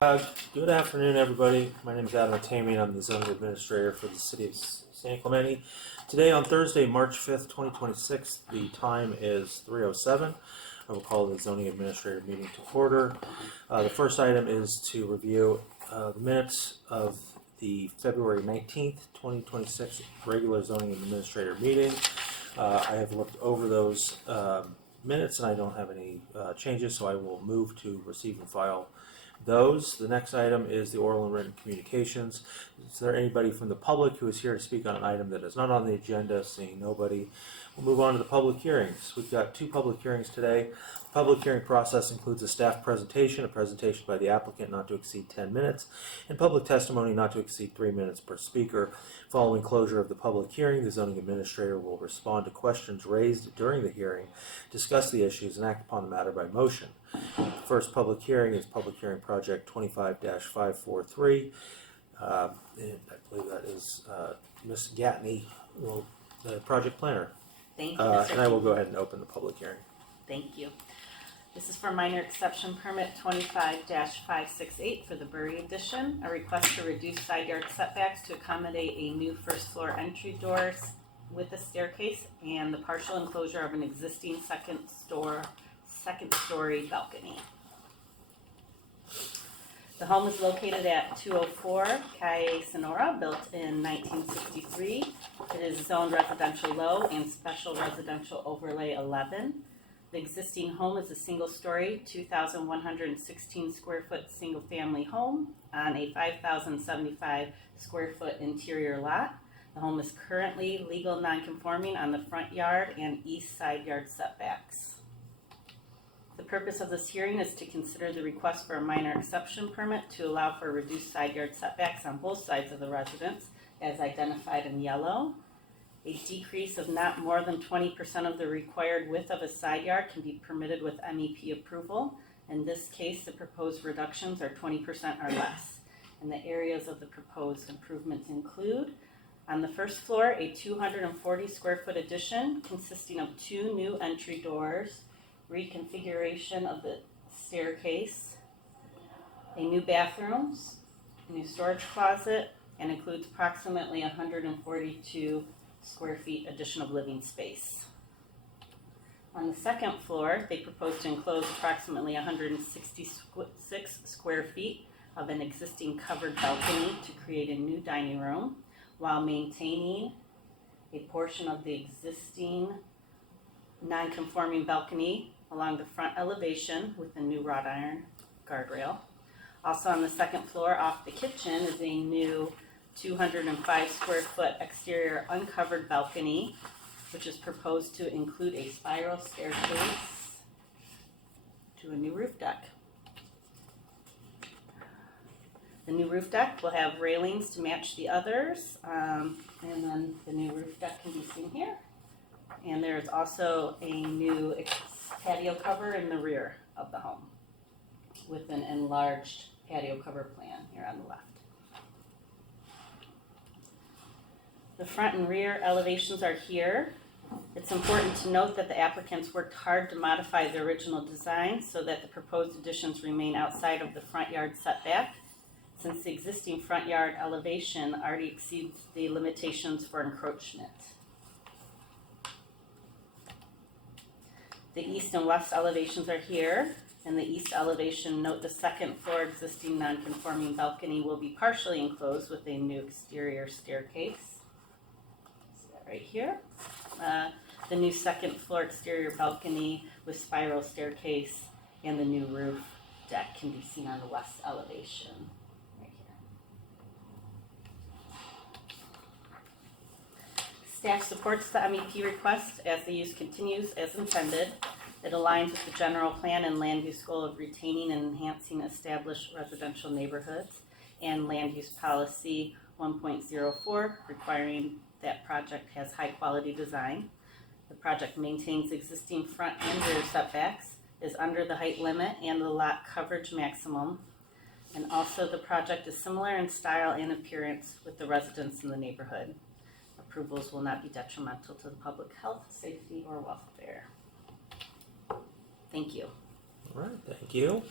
Good afternoon, everybody. My name is Adam Atamian. I'm the zoning administrator for the city of San Clemente. Today, on Thursday, March 5th, 2026, the time is 3:07. I will call the zoning administrator meeting to order. The first item is to review the minutes of the February 19th, 2026 regular zoning administrator meeting. I have looked over those minutes and I don't have any changes, so I will move to receive and file those. The next item is the oral and written communications. Is there anybody from the public who is here to speak on an item that is not on the agenda? Seeing nobody, we'll move on to the public hearings. We've got two public hearings today. The public hearing process includes a staff presentation, a presentation by the applicant not to exceed 10 minutes, and public testimony not to exceed 3 minutes per speaker. Following closure of the public hearing, the zoning administrator will respond to questions raised during the hearing, discuss the issues, and act upon the matter by motion. The first public hearing is Public Hearing Project 25-543. And I believe that is Ms. Gatney, the project planner. Thank you, Mr. And I will go ahead and open the public hearing. Thank you. This is for minor exception permit 25-568 for the Bury addition, a request to reduce side yard setbacks to accommodate a new first floor entry doors with a staircase and the partial enclosure of an existing second story balcony. The home is located at 204 Calle Sonora, built in 1963. It is zoned residential low and special residential overlay 11. The existing home is a single-story, 2,116 square foot single-family home on a 5,075 square foot interior lot. The home is currently legal non-conforming on the front yard and east side yard setbacks. The purpose of this hearing is to consider the request for a minor exception permit to allow for reduced side yard setbacks on both sides of the residence, as identified in yellow. A decrease of not more than 20% of the required width of a side yard can be permitted with MEP approval. In this case, the proposed reductions are 20% or less. And the areas of the proposed improvements include: on the first floor, a 240 square foot addition consisting of 2 new entry doors, reconfiguration of the staircase, a new bathrooms, a new storage closet, and includes approximately 142 square feet addition of living space. On the second floor, they propose to enclose approximately 166 square feet of an existing covered balcony to create a new dining room while maintaining a portion of the existing non-conforming balcony along the front elevation with a new wrought iron guardrail. Also on the second floor off the kitchen is a new 205 square foot exterior uncovered balcony, which is proposed to include a spiral staircase to a new roof deck. The new roof deck will have railings to match the others, and then the new roof deck can be seen here. And there's also a new patio cover in the rear of the home with an enlarged patio cover plan here on the left. The front and rear elevations are here. It's important to note that the applicants worked hard to modify the original design so that the proposed additions remain outside of the front yard setback, since the existing front yard elevation already exceeds the limitations for encroachment. The east and west elevations are here. In the east elevation, note the second floor existing non-conforming balcony will be partially enclosed with a new exterior staircase. See that right here. The new second floor exterior balcony with spiral staircase and the new roof deck can be seen on the west elevation right here. Staff supports the MEP request as the use continues as intended. It aligns with the general plan and land use goal of retaining and enhancing established residential neighborhoods and land use policy 1.04 requiring that project has high quality design. The project maintains existing front and rear setbacks, is under the height limit and the lot coverage maximum, and also the project is similar in style and appearance with the residents in the neighborhood. Approvals will not be detrimental to the public health, safety, or welfare. Thank you. All right, thank you.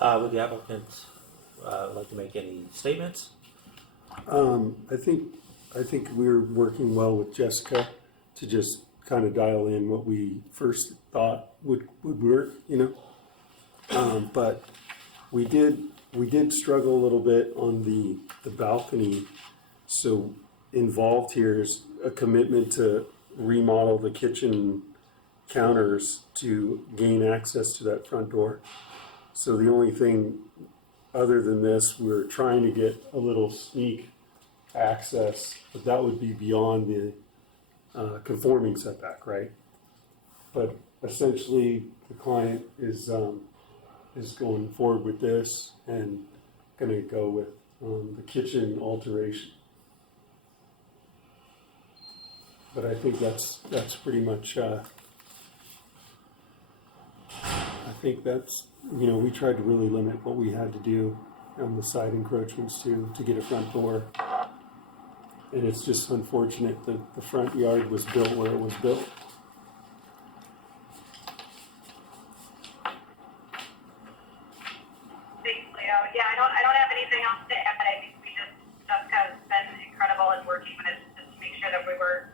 Would the applicant to make any statements? I think we're working well with Jessica to just kind of dial in what we first thought would work, but we did struggle a little bit on the balcony. So involved here is a commitment to remodel the kitchen counters to gain access to that front door. So the only thing other than this, we're trying to get a little sneak access, but that would be beyond the conforming setback, right? But essentially, the client is going forward with this and going to go with the kitchen alteration. But I think that's pretty much. I think that's, we tried to really limit what we had to do on the side encroachments to get a front door. And it's just unfortunate that the front yard was built where it was built. Thanks, Leo. Yeah, I don't have anything else to add. I think Jessica has been incredible in working with us just to make sure that we were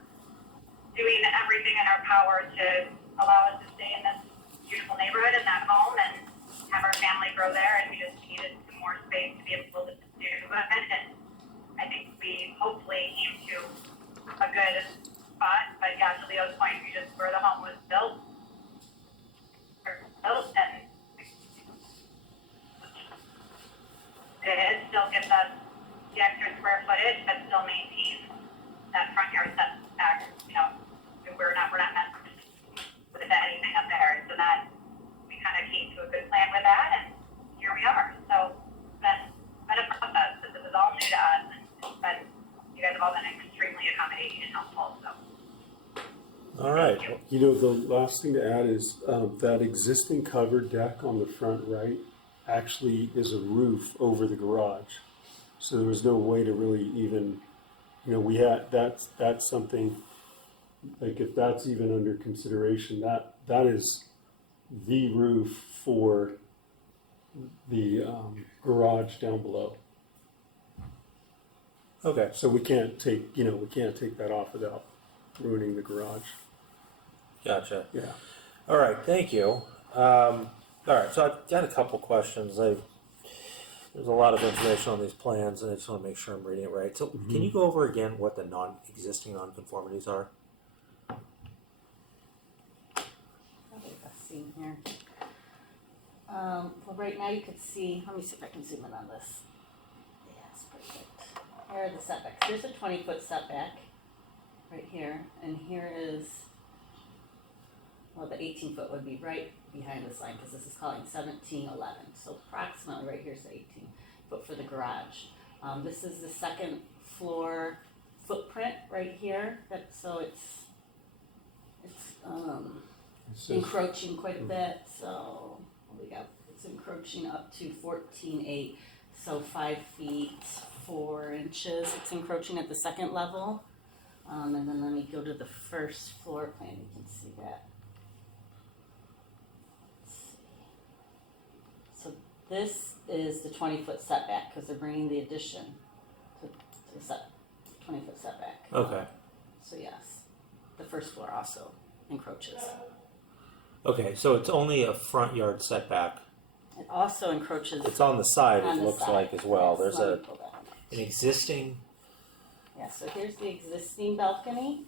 doing everything in our power to allow us to stay in this beautiful neighborhood and that home and have our family grow there. And we just needed some more space to be able to do it. And I think we hopefully came to a good spot. But yeah, to Leo's point, we just where the home was built, and it still gives us the extra square footage, but still maintains that front yard setback. We're not messing with anything up there. So that we kind of came to a good plan with that, and here we are. So that's been a process. This is all new to us, but you guys have all been extremely accommodating and helpful. So. All right. The last thing to add is that existing covered deck on the front right actually is a roof over the garage. So there was no way to really even, we had, that's something, like if that's even under consideration, that is the roof for the garage down below. Okay. So we can't take that off without ruining the garage. Gotcha. Yeah. All right. Thank you. All right. So I've got a couple questions. There's a lot of information on these plans, and I just want to make sure I'm reading it right. So can you go over again what the existing nonconformities are? See here. Well, right now you could see, let me see if I can zoom in on this. Yes, perfect. Here are the setbacks. Here's a 20-foot setback right here, and here is, well, the 18-foot would be right behind this line because this is calling 1711. So approximately right here's the 18-foot for the garage. This is the second floor footprint right here. So it's encroaching quite a bit, so it's encroaching up to 14.8, so 5 feet 4 inches. It's encroaching at the second level, and then let me go to the first floor plan. You can see that. Let's see. So this is the 20-foot setback because they're bringing the addition to the 20-foot setback. Okay. So yes, the first floor also encroaches. Okay. So it's only a front yard setback. It also encroaches. It's on the side. on It the looks side. like as well. Yes, There's let me pull that one up. an existing. Yeah, so here's the existing balcony.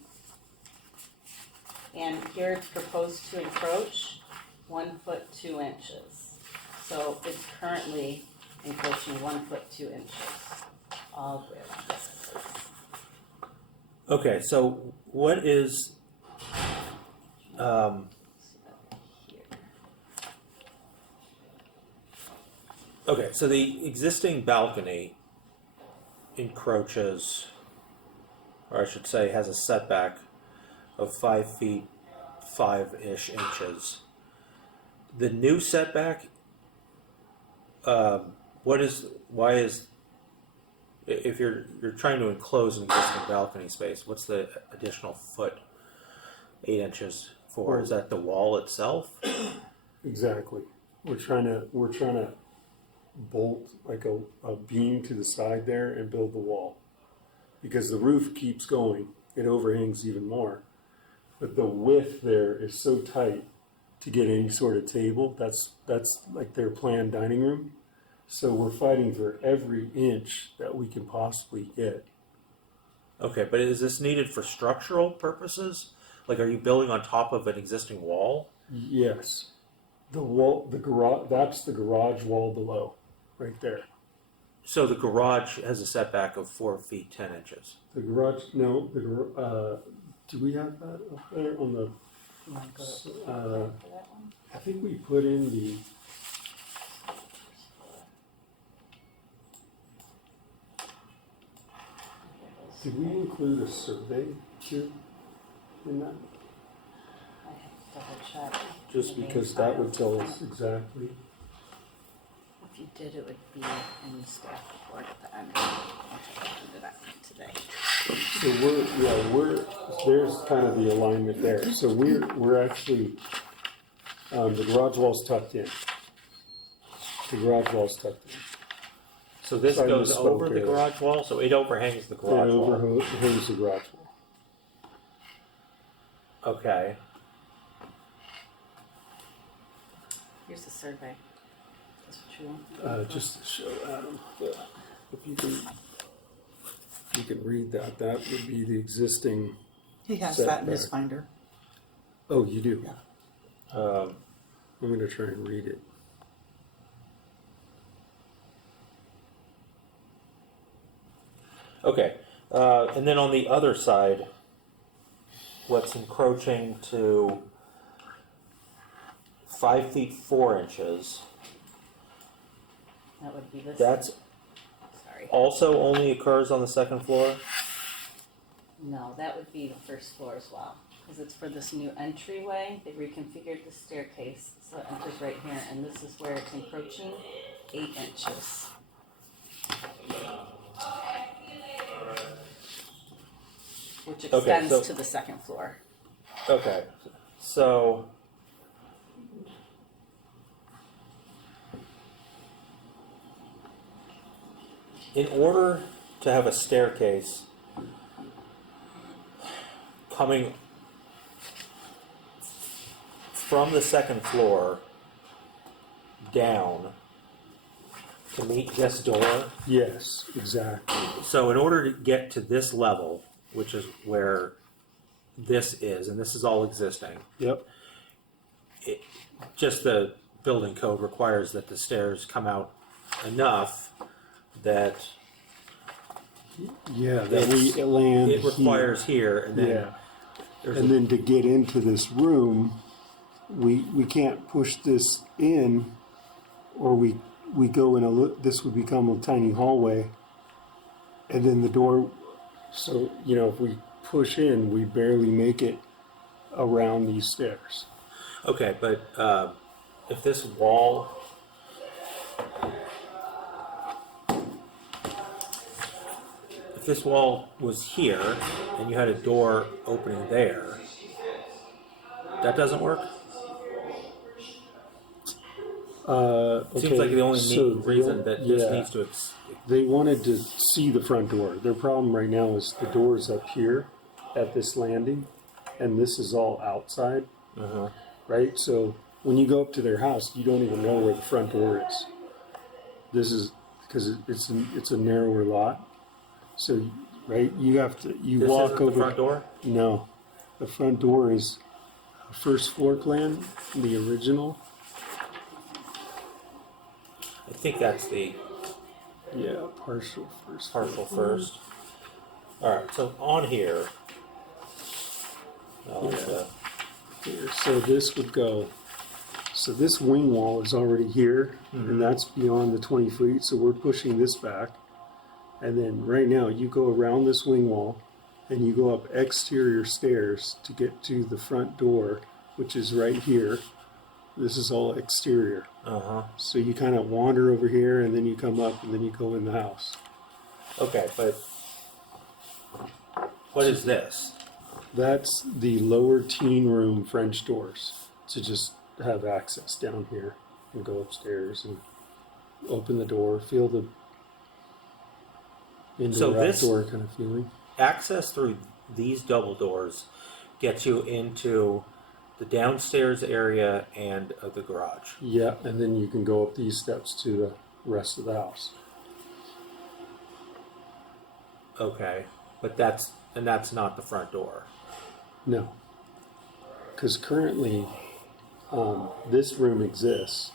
And here it's proposed to encroach 1 foot 2 inches. So it's currently encroaching 1 foot 2 inches all the way around this place. Okay. So what is? Here. Okay. So the existing balcony encroaches, or I should say, has a setback of 5 feet 5-ish inches. The new setback, why is, if you're trying to enclose an existing balcony space, what's the additional foot 8 inches for? Is that the wall itself? Exactly. We're trying to bolt like a beam to the side there and build the wall. Because the roof keeps going, it overhangs even more. But the width there is so tight to get any sort of table. That's like their planned dining room. So we're fighting for every inch that we can possibly get. Okay, but is this needed for structural purposes? Like, are you building on top of an existing wall? Yes. The wall, the garage, that's the garage wall below, right there. So the garage has a setback of 4 feet 10 inches. The garage, no, do we have that up there on the, You wanna go uh, for that one? I think we put in the, did we include a survey too in that? I have to double check. Just the main because that would file. tell us exactly. If you did, it would be in the staff report at the end. I'll try to do that today. So there's kind of the alignment there. So we're actually, the garage wall's tucked in. The garage wall's tucked in. So this Sorry, goes misspoke over the there. garage wall, so it overhangs the It garage wall. overhangs the garage wall. Okay. Here's the survey. That's what you want. Just to show Adam, if you can read that, that would be the existing, He has that in his Setback. finder. oh, you do? Yeah. I'm gonna try and read it. Okay. And then on the other side, what's encroaching to 5 feet 4 inches, That would be this. that's Sorry. also only occurs on the second floor? No, that would be the first floor as well, because it's for this new entryway. They reconfigured the staircase, so it enters right here, and this is where it's encroaching 8 inches. Which Okay, extends so- to the second floor. Okay. So in order to have a staircase coming from the second floor down to meet this door, Yes, exactly. so in order to get to this level, which is where this is, and this is all existing, Yep. just the building code requires that the stairs come out enough that Yeah, that we land it requires here, and then Yeah. there's And a, then to get into this room, we can't push this in, or we go in this would become a tiny hallway, and then the door. So if we push in, we barely make it around these stairs. okay, but if this wall, if this wall was here and you had a door opening there, that doesn't work. Okay, Seems like the only so reason that this yeah. needs to. They wanted to see the front door. Their problem right now is the door's up here at this landing, and this is all outside, right? So when you go up to their house, you don't even know where the front door is. This is because it's a narrower lot. So right, you have to This walk isn't over. the front door. No, the front door is first floor plan, the original. I think that's the Yeah, partial first. floor partial plan. first. All right, so on here. Yeah. Here. So this would go. So this wing wall is already here, and that's beyond the 20 feet. So we're pushing this back, and then right now you go around this wing wall, and you go up exterior stairs to get to the front door, which is right here. This is all exterior. So you kind of wander over here, and then you come up, and then you go in the house. Okay, but what is this? That's the lower teen room French doors to just have access down here and go upstairs. And open the door, feel the So indoor this- outdoor kind of feeling. Access through these double doors gets you into the downstairs area and the garage. Yeah, and then you can go up these steps to the rest of the house. Okay, but that's not the front door. No, because currently this room exists,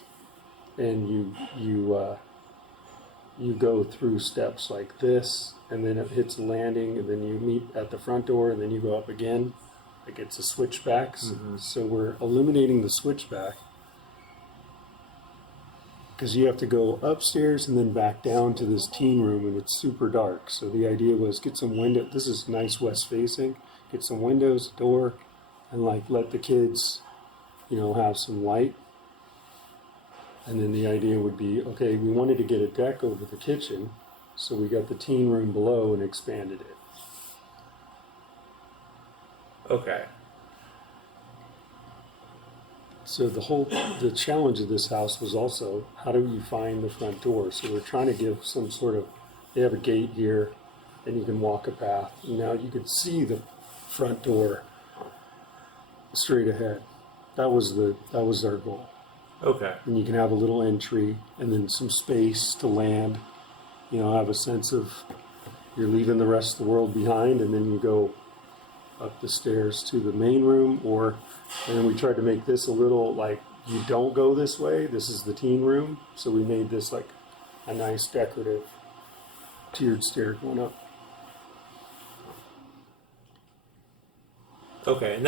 and you go through steps like this, and then it hits a landing, and then you meet at the front door, and then you go up again. Like it's a switchback. So we're eliminating the switchback because you have to go upstairs and then back down to this teen room, and it's super dark. So the idea was get some window. This is nice west facing. Get some windows, a door, and like let the kids, have some light. And then the idea would be, okay, we wanted to get a deck over the kitchen, so we got the teen room below and expanded it. Okay. So the challenge of this house was also, how do you find the front door? So we're trying to give some sort of, they have a gate here, and you can walk a path. And now you could see the front door straight ahead. That was our goal. Okay. And you can have a little entry and then some space to land, have a sense of you're leaving the rest of the world behind, and then you go up the stairs to the main room, and then we tried to make this a little like you don't go this way. This is the teen room, so we made this like a nice decorative tiered stair going up. Okay, and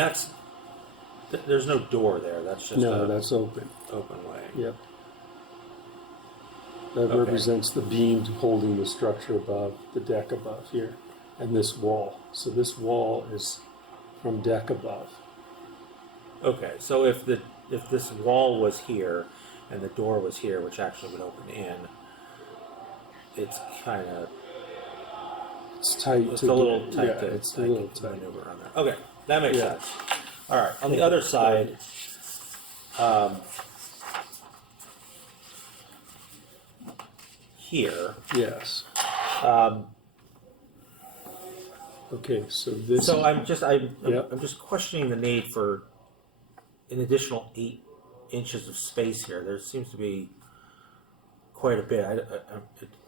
there's no door there. That's just No, a that's open. open way. Yep. That Okay. represents the beam holding the structure above, the deck above here, and this wall. So this wall is from deck above. Okay, so if this wall was here and the door was here, which actually would open in, it's kind of It's tight. it's a little tight yeah, to, it's a little to tight. maneuver around there. Okay, that makes Yeah. sense. All right, on the other side, here. Yes. Um, Okay, so this. So is, I'm Yeah. just questioning the need for an additional 8 inches of space here. There seems to be quite a bit.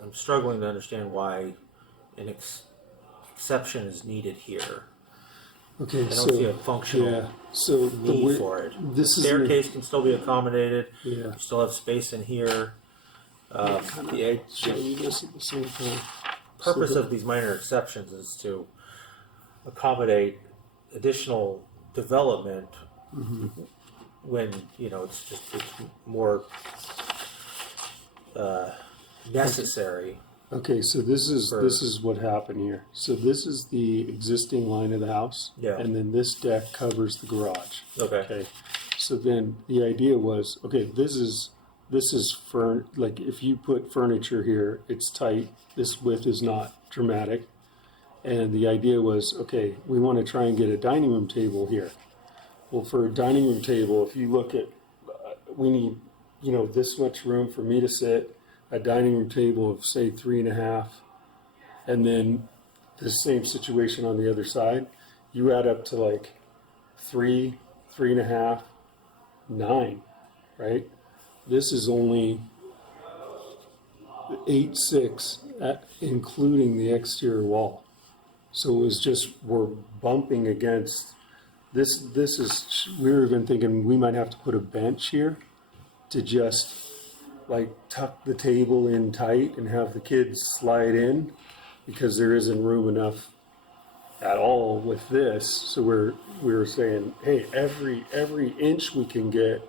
I'm struggling to understand why an exception is needed here. okay, I don't so see a functional yeah, so the need way, for it. this is Staircase can still be accommodated. Yeah. You still have space in here. The show you this at the same time. purpose So of these minor exceptions is to accommodate additional development when it's more necessary. Okay, so this For- is what happened here. So this is the existing line of the house, Yeah. and then this deck covers the garage. Okay. Okay, so then the idea was, okay, this is like if you put furniture here, it's tight. This width is not dramatic, and the idea was, okay, we want to try and get a dining room table here. Well, for a dining room table, if you look at, we need, this much room for me to sit, a dining room table of say 3.5, and then the same situation on the other side. You add up to like 3.5, 9, right? This is only 8.6, including the exterior wall. So it was just, we're bumping against this. We were even thinking we might have to put a bench here to just like tuck the table in tight and have the kids slide in, because there isn't room enough at all with this. So we were saying, hey, every inch we can get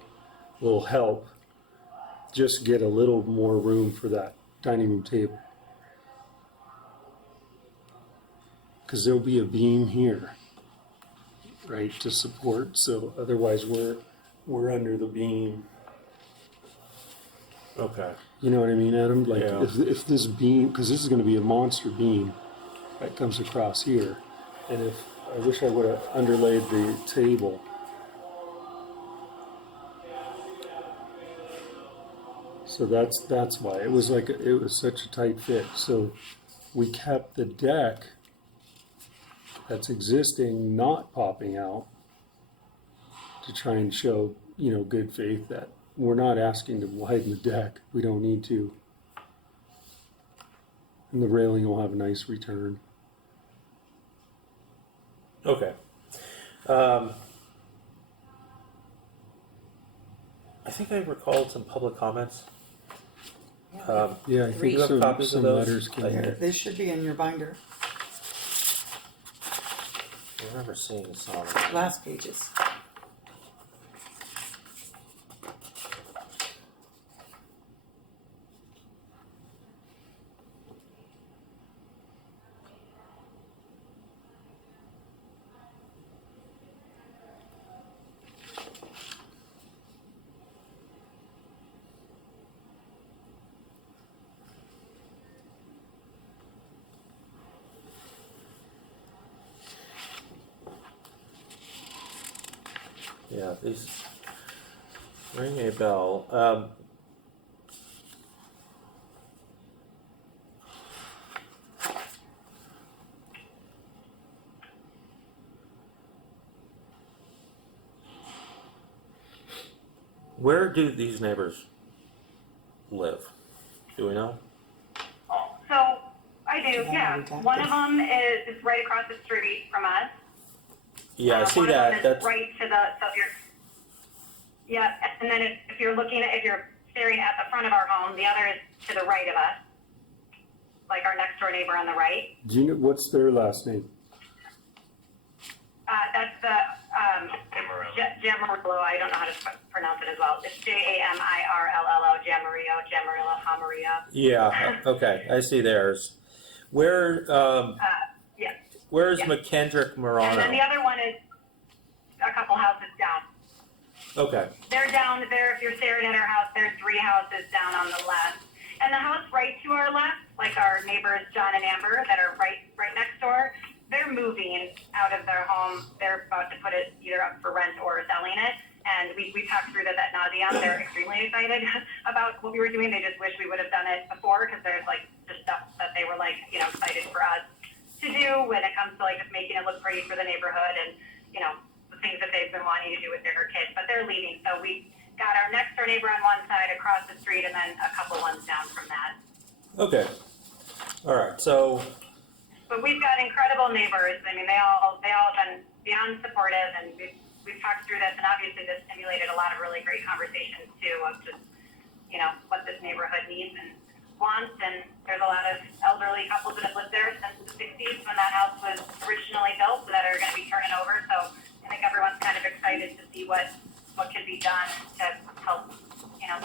will help. Just get a little more room for that dining room table, because there'll be a beam here, right, to support. So otherwise we're under the beam. Okay. You know what I mean, Adam? Like Yeah. if this beam, because this is going to be a monster beam that comes across here, and if I wish I would have underlaid the table. So that's why it was such a tight fit. So we kept the deck that's existing not popping out to try and show, good faith that we're not asking to widen the deck. We don't need to. And the railing will have a nice return. Okay. I think I recalled some public comments. Yeah, I Do think you have some copies of those? letters came in. They should be in your binder, I remember seeing some. last pages. Yeah, these ring a bell. Where do these neighbors live? Do we know? So I do, yeah. One of them is right across the street from us. Yeah, I see One of them that. is That's right to the, so if you're, yeah, and then if you're if you're staring at the front of our home, the other is to the right of us, like our next door neighbor on the right. Do you know what's their last name? That's the, Jamarillo, I don't know how to pronounce it as well. It's Jamirlo, Jamarillo, Hamarillo. yeah. Okay, I see theirs. Where? Yeah. Where's Yeah. McKendrick And then the Morano? other one is a couple houses down. Okay. They're down there, if you're staring at our house, there's 3 houses down on the left. And the house right to our left, like our neighbors John and Amber that are right next door, they're moving out of their home. They're about to put it either up for rent or selling it. And we talked through this at nauseam. They're extremely excited about what we were doing. They just wish we would have done it before because there's like just stuff that they were like, excited for us to do when it comes to like just making it look pretty for the neighborhood and, the things that they've been wanting to do with their kids. But they're leaving. So we got our next door neighbor on one side across the street and then a couple ones down from that. Okay. All right. So But we've got incredible neighbors. I mean, they all have been beyond supportive, and we've talked through this, and obviously this stimulated a lot of really great conversations too of just, what this neighborhood needs and wants. And there's a lot of elderly couples that have lived there since the 60s when that house was originally built that are going to be turning over. So I think everyone's kind of excited to see what can be done to help,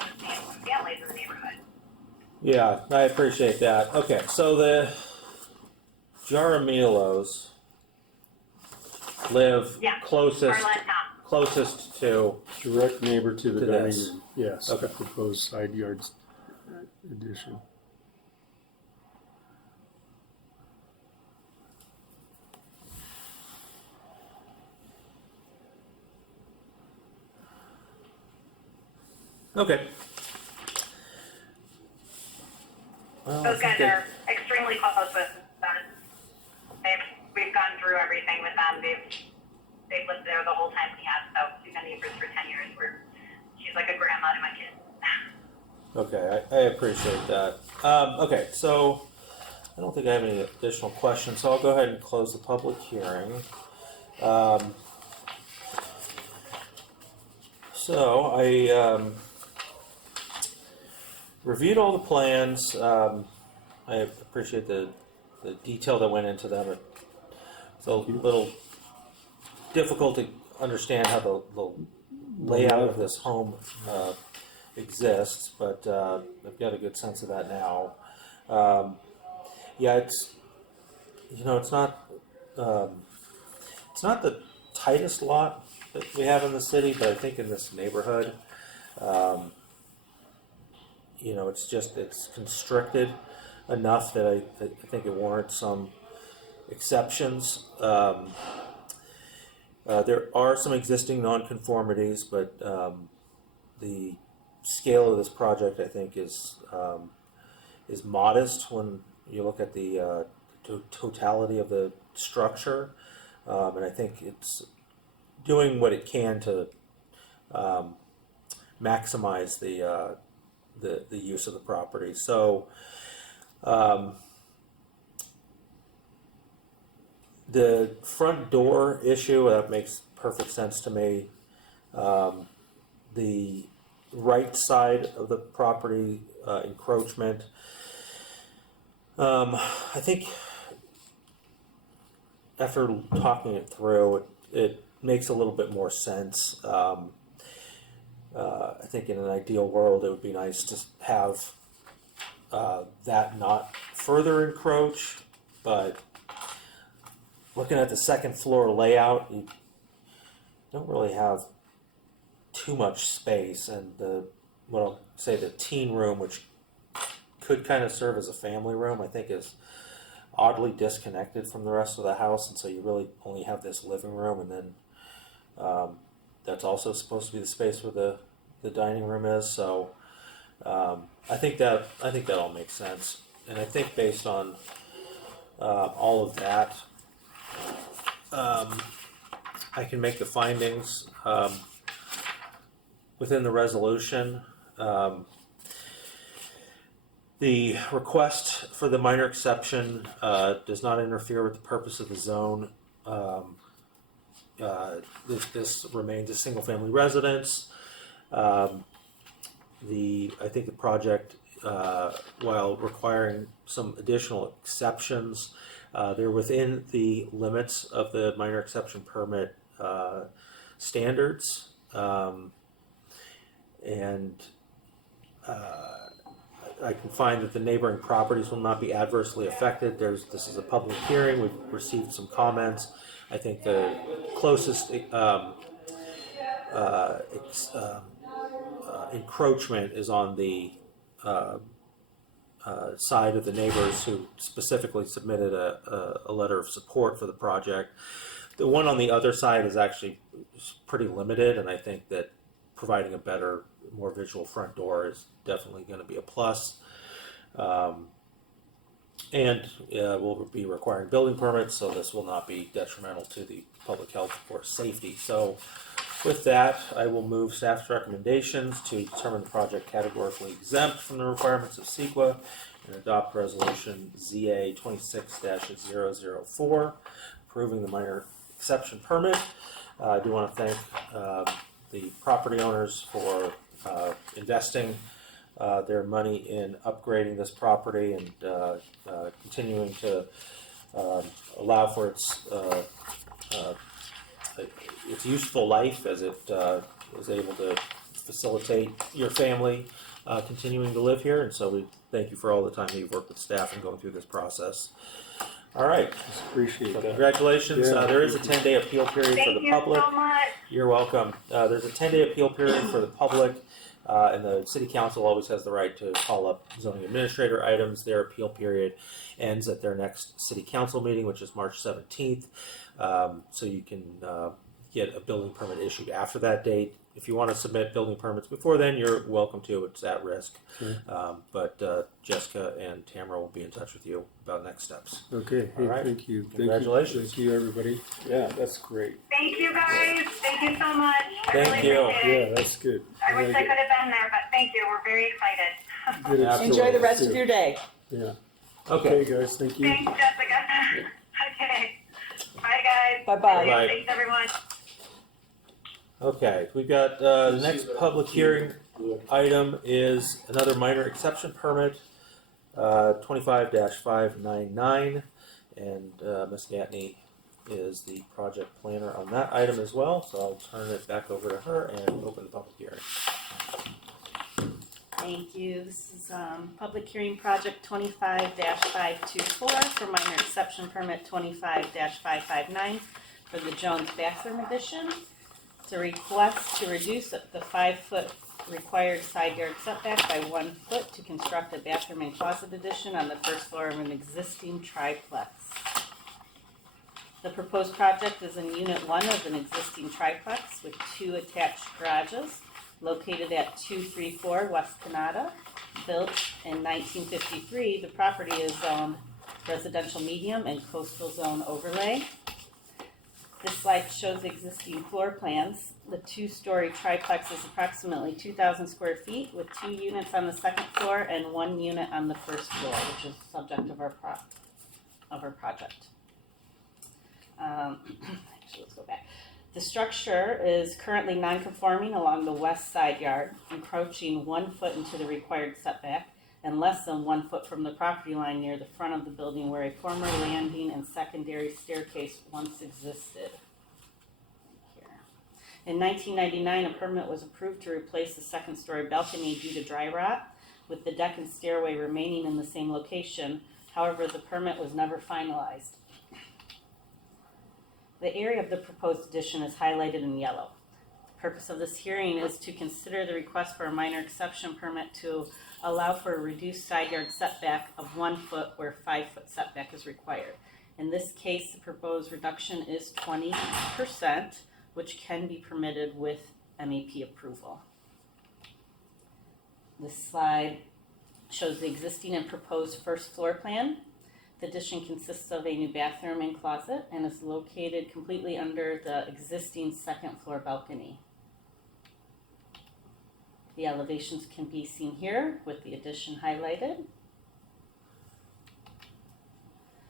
sustain some families in the neighborhood. yeah, I appreciate that. Okay. So the Jaramilos live Yeah. closest Marla and Tom. closest to. Direct neighbor to the To dining this. room. Yes, Okay. the proposed side yards addition. Okay. Well, I Those think guys that- are extremely close with us. We've gone through everything with them. They've lived there the whole time we have. So we've been neighbors for 10 years. She's like a grandma to my kids. Okay, I appreciate that. Okay, so I don't think I have any additional questions, so I'll go ahead and close the public hearing. So I reviewed all the plans. I appreciate the detail that went into them. It's a little difficult to understand how the layout of this home exists, but I've got a good sense of that now. Yeah, it's it's not the tightest lot that we have in the city, but I think in this neighborhood, it's constricted enough that I think it warrants some exceptions. There are some existing nonconformities, but the scale of this project, I think, is modest when you look at the totality of the structure, and I think it's doing what it can to maximize the use of the property. So the front door issue, that makes perfect sense to me. The right side of the property encroachment, I think after talking it through, it makes a little bit more sense. I think in an ideal world, it would be nice to have that not further encroach, but looking at the second floor layout, you don't really have too much space, and what I'll say the teen room, which could kind of serve as a family room, I think is oddly disconnected from the rest of the house, and so you really only have this living room, and then that's also supposed to be the space where the dining room is. So I think that all makes sense, and I think based on all of that, I can make the findings within the resolution. The request for the minor exception does not interfere with the purpose of the zone. This remains a single-family residence. I think the project, while requiring some additional exceptions, they're within the limits of the minor exception permit standards, and I can find that the neighboring properties will not be adversely affected. This is a public hearing. We've received some comments. I think the closest encroachment is on the side of the neighbors who specifically submitted a letter of support for the project. The one on the other side is actually pretty limited, and I think that providing a better, more visual front door is definitely going to be a plus. And we'll be requiring building permits, so this will not be detrimental to the public health or safety. So with that, I will move staff's recommendations to determine the project categorically exempt from the requirements of CEQA and adopt resolution ZA 26-004, approving the minor exception permit. I do want to thank the property owners for investing their money in upgrading this property and continuing to allow for its useful life as it is able to facilitate your family continuing to live here. And so we thank you for all the time that you've worked with staff and going through this process. All right. Appreciate So that. congratulations. Yeah. There is a 10-day appeal period for Thank the you public. so much. You're welcome. There's a 10-day appeal period for the public, and the city council always has the right to call up zoning administrator items. Their appeal period ends at their next city council meeting, which is March 17th. So you can get a building permit issued after that date. If you want to submit building permits before then, you're welcome to. It's at risk. Sure. But Jessica and Tamara will be in touch with you about next steps. Okay, All hey, right. thank you. Congratulations. Thank you, everybody. Yeah, that's great. Thank you guys. Thank you so much. I Thank really you. appreciate it. Yeah, that's good. I wish I like could have been there, but thank you. We're very excited. Good Enjoy the rest too. of your day. Yeah. Okay. Okay, guys, thank you. Thanks, Jessica. Okay. Bye, guys. Bye-bye. Bye. Thanks, everyone. Okay, we've got the next public hearing item is another minor exception permit, 25-599, and Ms. Gatney is the project planner on that item as well, so I'll turn it back over to her and open the public hearing. Thank you. This is public hearing project 25-524 for minor exception permit 25-559 for the Jones bathroom addition. It's a request to reduce the 5-foot required side yard setback by 1 foot to construct a bathroom and closet addition on the first floor of an existing triplex. The proposed project is in Unit 1 of an existing triplex with 2 attached garages. Located at 234 West Canada, built in 1953, the property is zoned residential medium and coastal zone overlay. This slide shows existing floor plans. The two-story triplex is approximately 2,000 square feet with 2 units on the second floor and 1 unit on the first floor, which is the subject of our project. Actually, let's go back. The structure is currently non-conforming along the west side yard, encroaching 1 foot into the required setback and less than 1 foot from the property line near the front of the building where a former landing and secondary staircase once existed. Here. In 1999, a permit was approved to replace the second-story balcony due to dry rot, with the deck and stairway remaining in the same location. However, the permit was never finalized. The area of the proposed addition is highlighted in yellow. The purpose of this hearing is to consider the request for a minor exception permit to allow for a reduced side yard setback of 1 foot where 5 foot setback is required. In this case, the proposed reduction is 20%, which can be permitted with MEP approval. This slide shows the existing and proposed first floor plan. The addition consists of a new bathroom and closet and is located completely under the existing second floor balcony. The elevations can be seen here with the addition highlighted.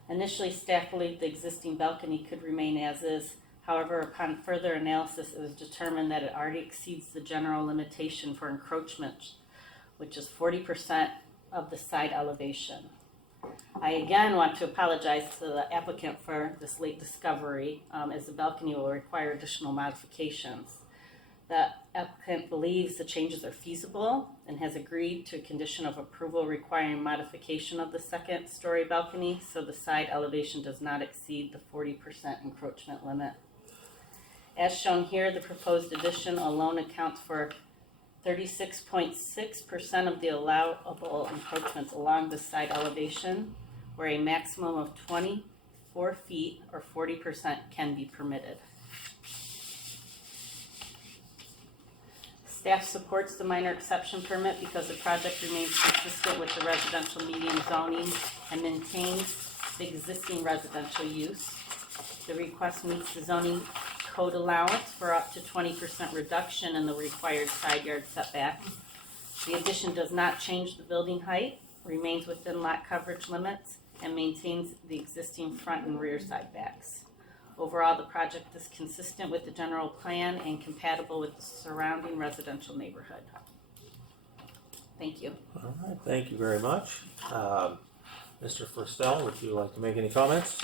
Initially, staff believed the existing balcony could remain as is. However, upon further analysis, it was determined that it already exceeds the general limitation for encroachment, which is 40% of the side elevation. I again want to apologize to the applicant for this late discovery, as the balcony will require additional modifications. The applicant believes the changes are feasible and has agreed to a condition of approval requiring modification of the second story balcony so the side elevation does not exceed the 40% encroachment limit. As shown here, the proposed addition alone accounts for 36.6% of the allowable encroachments along the side elevation, where a maximum of 24 feet or 40% can be permitted. Staff supports the minor exception permit because the project remains consistent with the residential medium zoning and maintains the existing residential use. The request meets the zoning code allowance for up to 20% reduction in the required side yard setback. The addition does not change the building height, remains within lot coverage limits, and maintains the existing front and rear side backs. Overall, the project is consistent with the general plan and compatible with the surrounding residential neighborhood. Thank you. All right, thank you very much. Mr. Forstel, would you like to make any comments?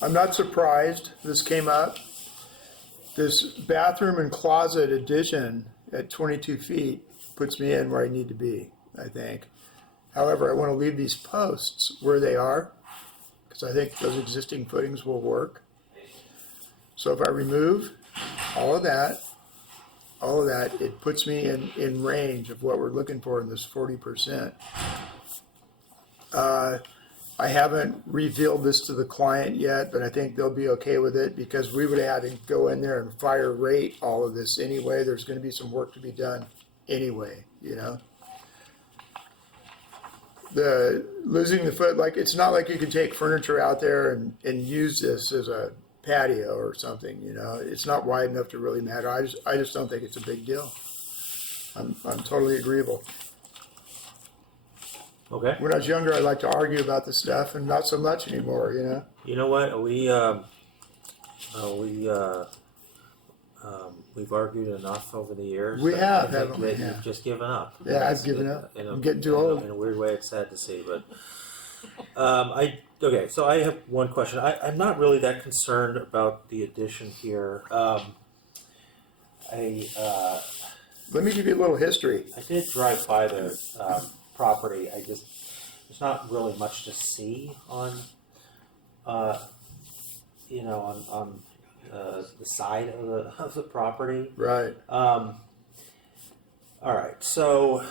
I'm not surprised this came up. This bathroom and closet addition at 22 feet puts me in where I need to be, I think. However, I want to leave these posts where they are because I think those existing footings will work. So if I remove all of that, it puts me in range of what we're looking for in this 40%. I haven't revealed this to the client yet, but I think they'll be okay with it because we would have to go in there and fire rate all of this anyway. There's going to be some work to be done anyway, you know. The losing the foot, like it's not like you can take furniture out there and use this as a patio or something, you know. It's not wide enough to really matter. I just don't think it's a big deal. I'm totally agreeable. Okay. When I was younger, I liked to argue about this stuff, and not so much anymore, you know. You know what? We've argued enough over the years. We have, I think haven't we? that Yeah. You've just given up. Yeah, I've given up. I'm getting too old. In a weird way, it's sad to see, but okay. So I have one question. I'm not really that concerned about the addition here. Let me give you a little history. I did drive by the property. There's not really much to see on, on the side of the property. Right. All right. So,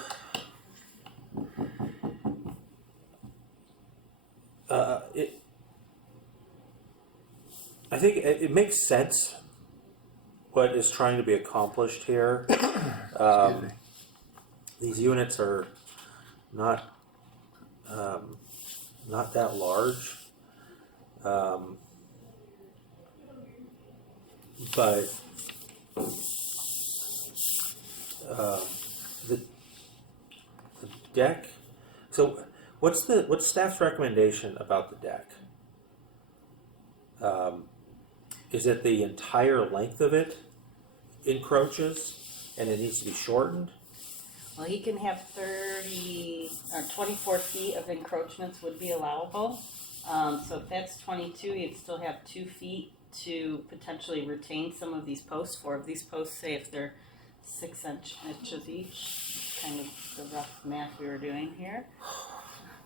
I I think it makes sense what is trying to be accomplished here. Excuse me. These units are not not that large, but the deck. So, what's staff's recommendation about the deck? Is it the entire length of it encroaches and it needs to be shortened? Well, he can have 30 or 24 feet of encroachments would be allowable. So if that's 22, you'd still have 2 feet to potentially retain some of these posts. 4 of these posts, say if they're 6 inches each, kind of the rough math we were doing here,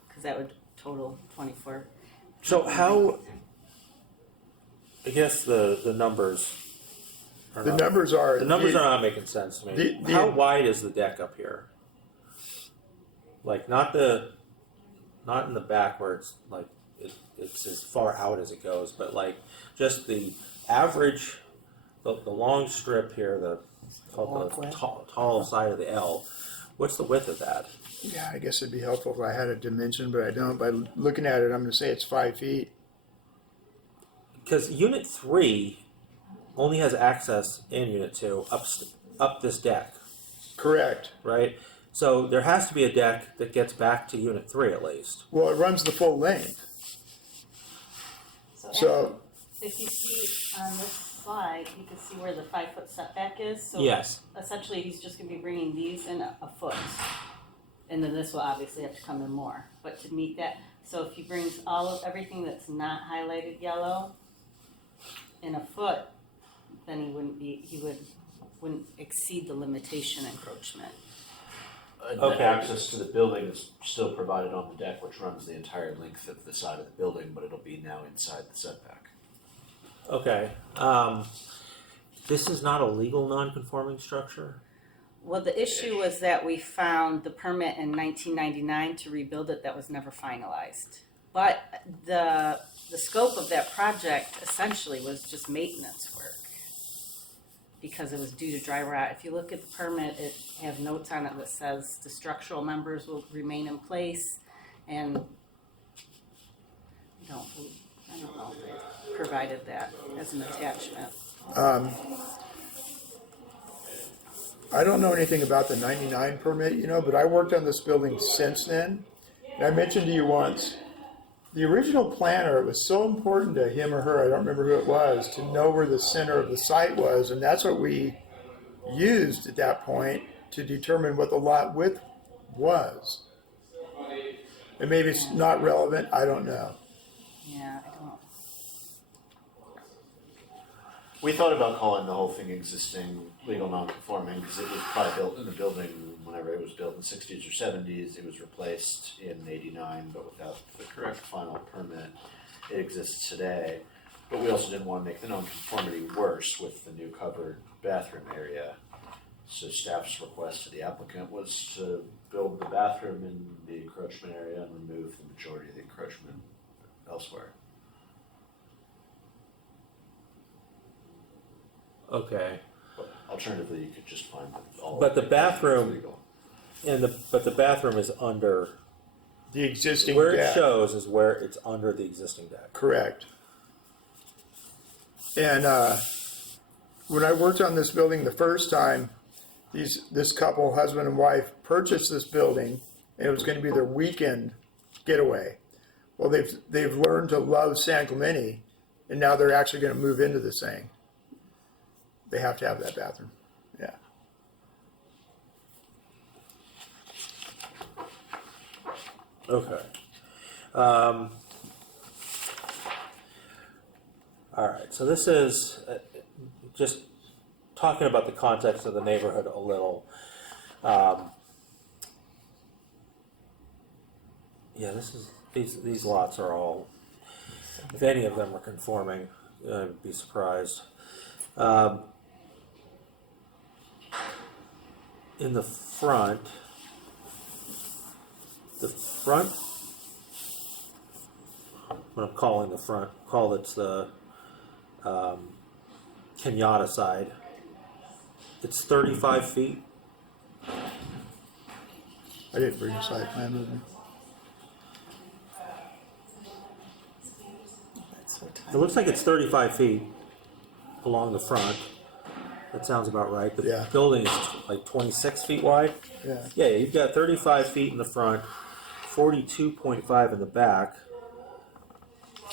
because that would total 24. So how? I guess the numbers. Are The not, numbers are. the numbers are not making sense to me. How wide is the deck up here? Like not in the back where it's like it's as far out as it goes, but like just the average, the long strip here, the Walkway. tall side of the L. What's the width of that? Yeah, I guess it'd be helpful if I had a dimension, but I don't. By looking at it, I'm going to say it's 5 feet. Because Unit 3 only has access in Unit 2 up this deck, Correct. right? So there has to be a deck that gets back to Unit 3 at least. Well, it runs the full length. So, if you see on this slide, you can see where the 5-foot setback is. So Yes. essentially, he's just going to be bringing these in a foot. And then this will obviously have to come in more. But to meet that, so if he brings everything that's not highlighted yellow in a foot, then he wouldn't exceed the limitation encroachment. And Okay. the access to the building is still provided on the deck, which runs the entire length of the side of the building, but it'll be now inside the setback. Okay. This is not a legal non-conforming structure? Well, the issue was that we found the permit in 1999 to rebuild it that was never finalized. But the scope of that project essentially was just maintenance work because it was due to dry rot. If you look at the permit, it has notes on it that says the structural members will remain in place, and I don't know if they provided that as an attachment. I don't know anything about the 99 permit, but I worked on this building since then. And I mentioned to you once, the original planner, it was so important to him or her, I don't remember who it was, to know where the center of the site was. And that's what we used at that point to determine what the lot width was. And maybe it's not relevant, I don't know. Yeah, I don't. We thought about calling the whole thing existing legal non-conforming because it was probably built in the building whenever it was built in the 60s or 70s. It was replaced in 89, but without the correct final permit. It exists today. But we also didn't want to make the non-conformity worse with the new covered bathroom area. So staff's request to the applicant was to build the bathroom in the encroachment area and remove the majority of the encroachment elsewhere. Okay. But alternatively, you could just find that all. But the bathroom- Legal. But the bathroom is under, The existing where it deck. shows is where it's under the existing deck. Correct. And when I worked on this building the first time, this couple, husband and wife, purchased this building, and it was going to be their weekend getaway. Well, they've learned to love San Clemente, and now they're actually going to move into this thing. They have to have that bathroom. Yeah. Okay. All right. So this is just talking about the context of the neighborhood a little. Yeah, these lots are all. If any of them are conforming, I'd be surprised. In the front, what I'm calling the front, call it the Kenyatta side. It's 35 feet. I didn't bring a site plan with me. That's so It tiny. looks like it's 35 feet along the front. That sounds about right. The Yeah. building is like 26 feet wide. Yeah. Yeah, you've got 35 feet in the front, 42.5 in the back.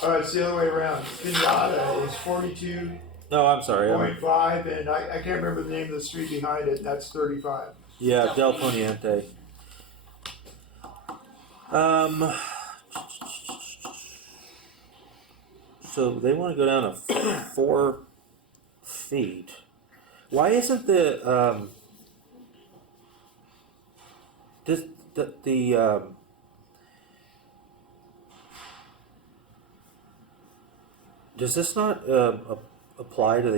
All right, it's the other way around. Kenyatta is 42.5, No, I'm sorry. and I can't remember the name of the street behind it, and that's 35. Yeah, Del Poniente. So they want to go down to 4 feet. Why isn't the does does this not apply to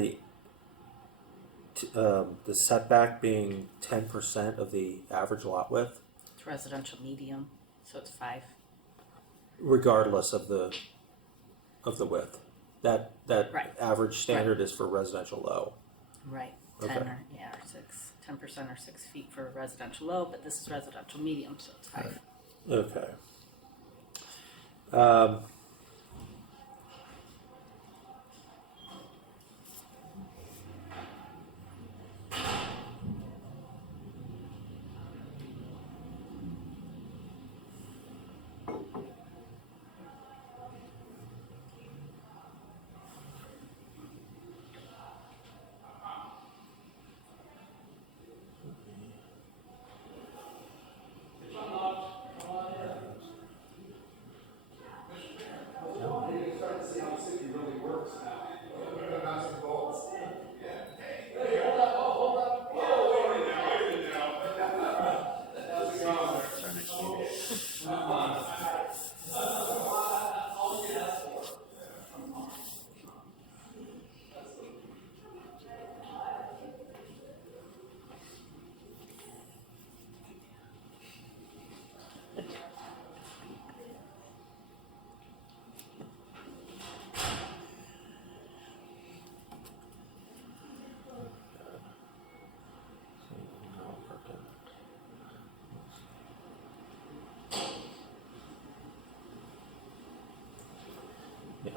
the setback being 10% of the average lot width, It's residential medium, so it's 5. regardless of the width? That Right. average standard is for residential low. Right. Okay. 10 or 6, 10% or 6 feet for residential low, but this is residential medium, so it's 5. Okay. Yeah,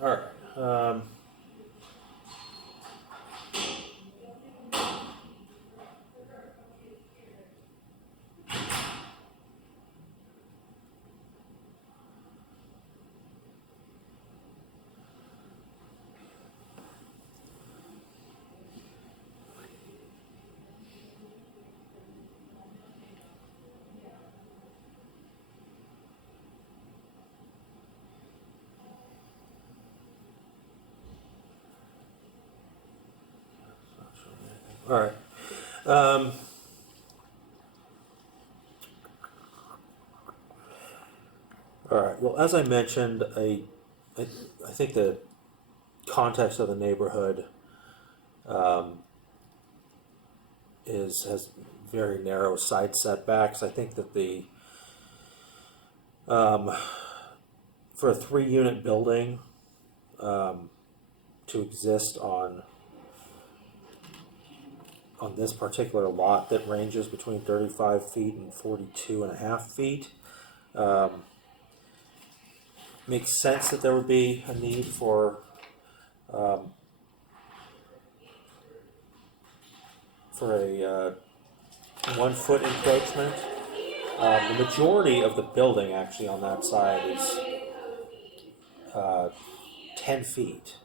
all right. All right. All right. Well, as I mentioned, I think the context of the neighborhood has very narrow side setbacks. I think that the for a 3-unit building to exist on this particular lot that ranges between 35 feet and 42.5 feet. Makes sense that there would be a need for a 1-foot encroachment. The majority of the building actually on that side is 10 feet.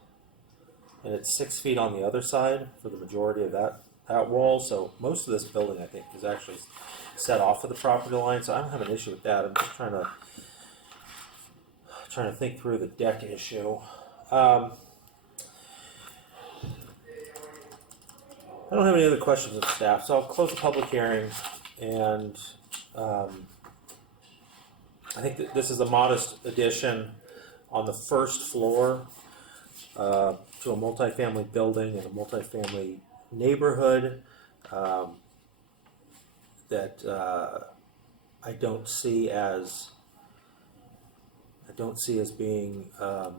And it's 6 feet on the other side for the majority of that wall. So most of this building, I think, is actually set off of the property line. So I don't have an issue with that. I'm just trying to think through the deck issue. I don't have any other questions of staff, so I'll close the public hearing. And I think that this is a modest addition on the first floor to a multifamily building in a multifamily neighborhood that I don't see as I don't see as being out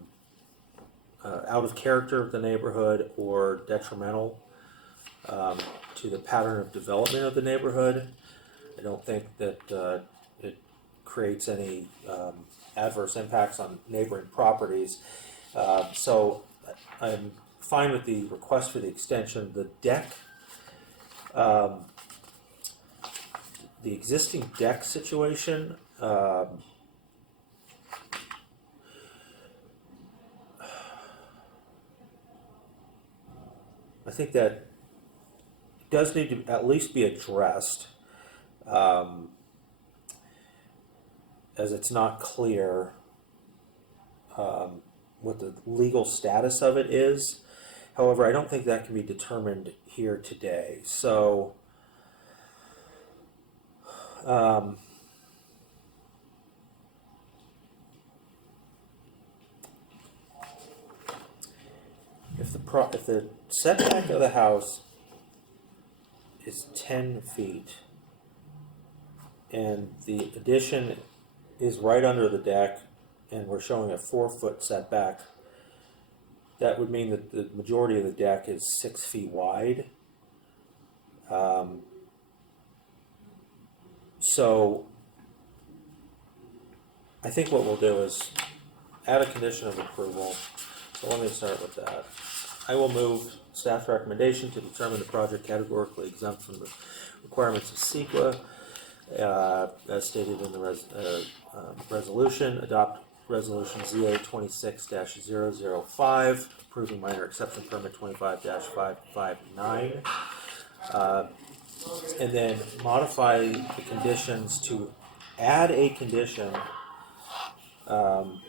of character of the neighborhood or detrimental to the pattern of development of the neighborhood. I don't think that it creates any adverse impacts on neighboring properties. So I'm fine with the request for the extension. The deck, the existing deck situation, I think that does need to at least be addressed, as it's not clear what the legal status of it is. However, I don't think that can be determined here today. So, if the setback of the house is 10 feet and the addition is right under the deck and we're showing a 4-foot setback, that would mean that the majority of the deck is 6 feet wide. So I think what we'll do is add a condition of approval. So let me start with that. I will move staff's recommendation to determine the project categorically exempt from the requirements of CEQA, as stated in the resolution. Adopt resolution ZA 26-005, approving minor exception permit 25-559. And then modify the conditions to add a condition, to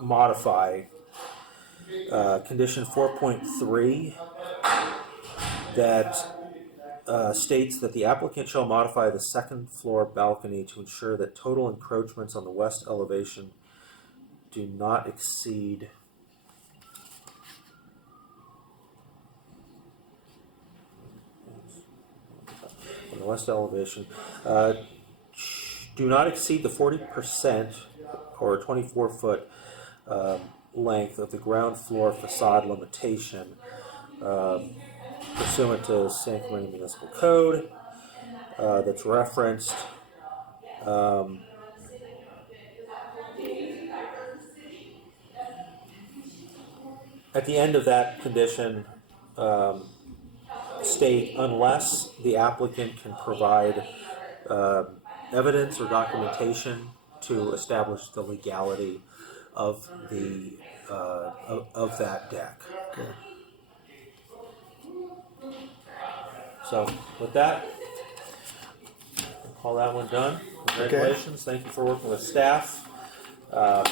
modify condition 4.3 that states that the applicant shall modify the second floor balcony to ensure that total encroachments on the west elevation do not exceed on the west elevation do not exceed the 40% or 24-foot length of the ground floor facade limitation pursuant to San Clemente Municipal Code that's referenced. At the end of that condition, state unless the applicant can provide evidence or documentation to establish the legality of the of that deck. Okay. So with that, we'll call that one done. Congratulations! Thank you for working with staff. Hey,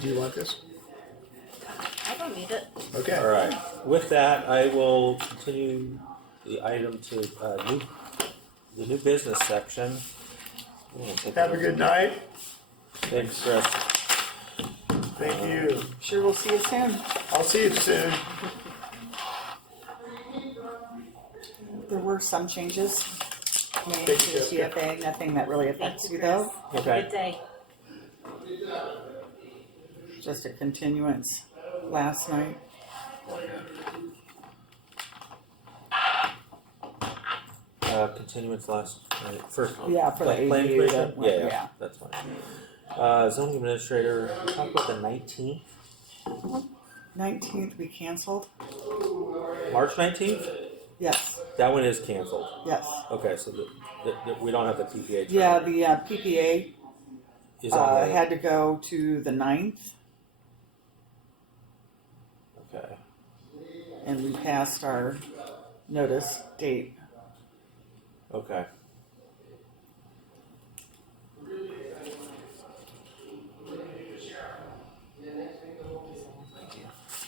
do you want this? I don't need it. Okay. All right. With that, I will continue the item to the new business section. Have a good night. Thanks, Chris. Thank you. Sure, we'll see you soon. I'll see you soon. There were some changes made Thank to you, the Jessica. GFA, nothing that really Thank affects you, you Chris. though. Have Okay. a good day. Just a continuance last night. Continuance last first. Yeah, for the Planning ADU commission? that went- Yeah, yeah. that's fine. Zoning administrator, talk about the 19th, 19th we canceled. March 19th. Yes, That one is canceled. yes. Okay, so we don't have the PPA. Yeah, the PPA is on the had to go to the 9th, okay. and we passed our notice date. Okay.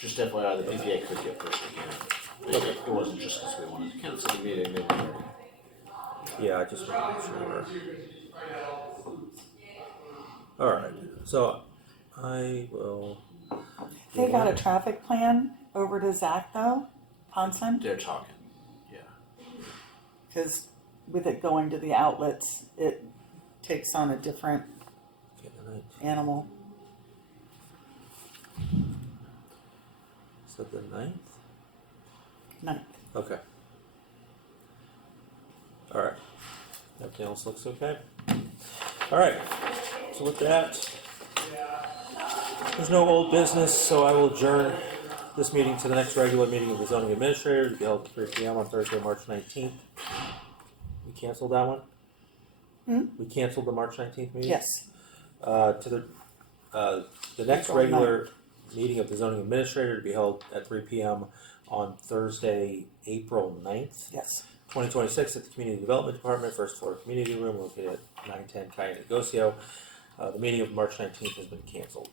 Just FYI, the PPA could get pushed again. It wasn't just because we wanted to cancel the meeting, they wanted. Yeah, I just want to make sure. All right, so I will. They got a traffic plan over to Zach though, Ponson, They're talking, yeah. because with it going to the outlets, it takes on a different Okay, the 19th. animal. Is that the 9th? 9th. Okay. All right. Everything else looks okay. All right. So with that, there's no old business, so I will adjourn this meeting to the next regular meeting of the zoning administrator to be held at 3 p.m. on Thursday, March 19th. We canceled that one? We canceled the March 19th meeting? Yes. To the next April regular meeting of the zoning administrator to be held at 3 p.m. on Thursday, April 9th, Yes. 2026 at the Community Development Department, first floor community room located at 910 Calle Negocio. The meeting of March 19th has been canceled.